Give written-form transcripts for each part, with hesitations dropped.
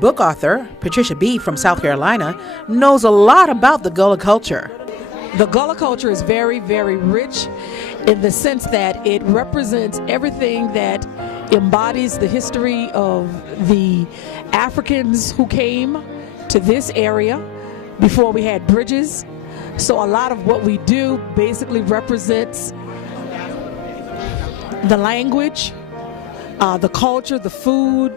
Book author Patricia B. from South Carolina knows a lot about the Gullah culture. The Gullah culture is very, very rich in the sense that it represents everything that embodies the history of the Africans who came to this area before we had bridges. So a lot of what we do basically represents the language, the culture, the food,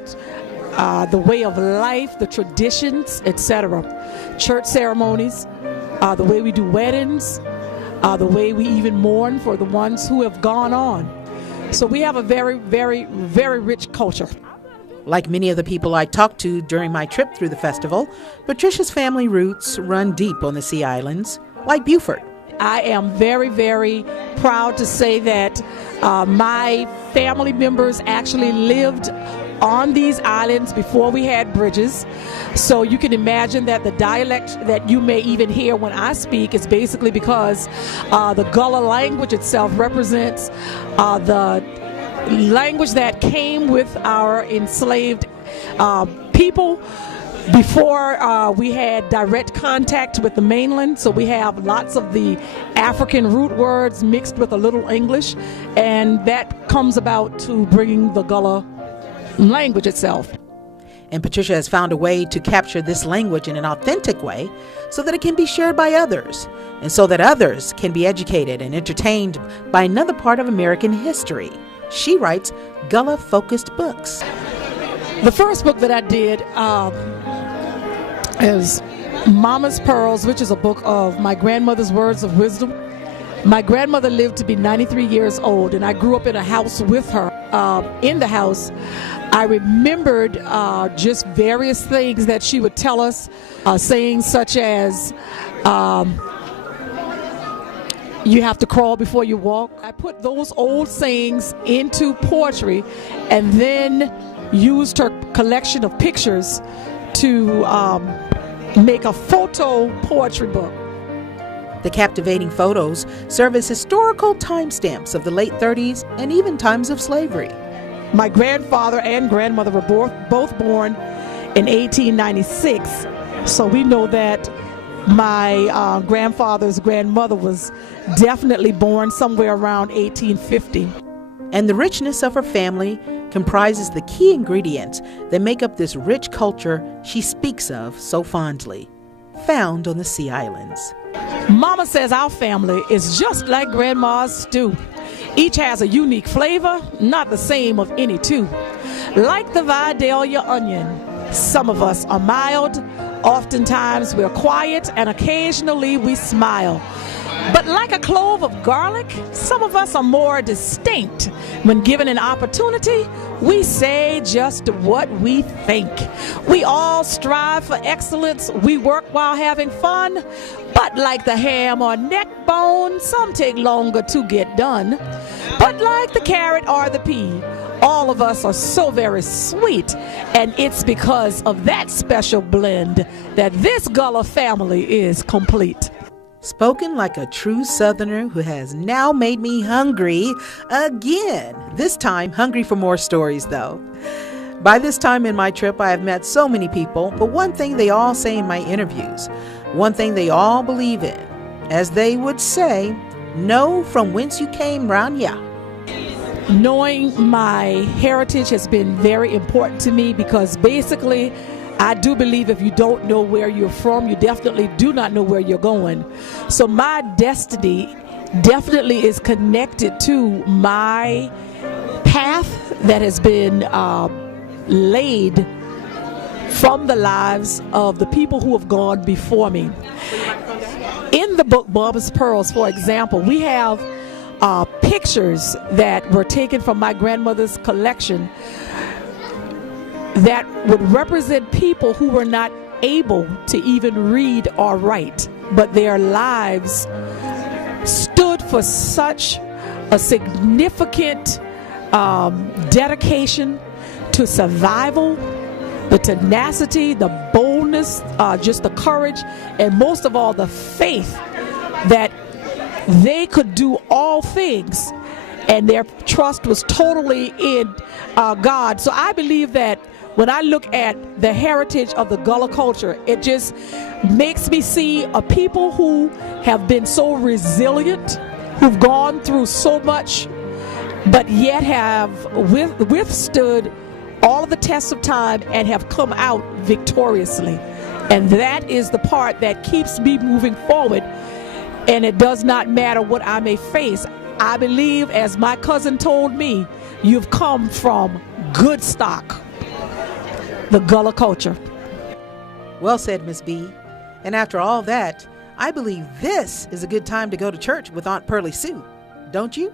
the way of life, the traditions, etc. Church ceremonies, the way we do weddings, the way we even mourn for the ones who have gone on. So we have a very, very, very rich culture. Like many of the people I talked to during my trip through the festival, Patricia's family roots run deep on the Sea Islands, like Beaufort. I am very, very proud to say that my family members actually lived on these islands before we had bridges. So you can imagine that the dialect that you may even hear when I speak is basically because the Gullah language itself represents the language that came with our enslaved people before we had direct contact with the mainland. So we have lots of the African root words mixed with a little English, and that comes about to bringing the Gullah language itself. And Patricia has found a way to capture this language in an authentic way so that it can be shared by others, and so that others can be educated and entertained by another part of American history. She writes Gullah-focused books. The first book that I did is Mama's Pearls, which is a book of my grandmother's words of wisdom. My grandmother lived to be 93 years old, and I grew up in a house with her. In the house, I remembered just various things that she would tell us, sayings such as, you have to crawl before you walk. I put those old sayings into poetry and then used her collection of pictures to make a photo poetry book. The captivating photos serve as historical timestamps of the late 30s and even times of slavery. My grandfather and grandmother were both born in 1896, so we know that my grandfather's grandmother was definitely born somewhere around 1850. And the richness of her family comprises the key ingredients that make up this rich culture she speaks of so fondly, found on the Sea Islands. Mama says our family is just like Grandma's stew. Each has a unique flavor, not the same of any two. Like the Vidalia onion, some of us are mild, oftentimes we're quiet, and occasionally we smile. But like a clove of garlic, some of us are more distinct. When given an opportunity, we say just what we think. We all strive for excellence. We work while having fun. But like the ham or neck bone, some take longer to get done. But like the carrot or the pea, all of us are so very sweet, and it's because of that special blend that this Gullah family is complete. Spoken like a true Southerner who has now made me hungry again. This time, hungry for more stories, though. By this time in my trip, I have met so many people, but one thing they all say in my interviews, one thing they all believe in, as they would say, know from whence you came round ya. Knowing my heritage has been very important to me because basically I do believe if you don't know where you're from, you definitely do not know where you're going. So my destiny definitely is connected to my path that has been laid from the lives of the people who have gone before me. In the book Mama's Pearls, for example, we have pictures that were taken from my grandmother's collection that would represent people who were not able to even read or write, but their lives stood for such a significant dedication to survival, the tenacity, the boldness, just the courage, and most of all the faith that they could do all things, and their trust was totally in God. So I believe that when I look at the heritage of the Gullah culture, it just makes me see a people who have been so resilient, who've gone through so much, but yet have withstood all of the tests of time and have come out victoriously. And that is the part that keeps me moving forward. And it does not matter what I may face. I believe, as my cousin told me, you've come from good stock, the Gullah culture. Well said, Miss B. And after all that, I believe this is a good time to go to church with Aunt Pearlie Sue. Don't you?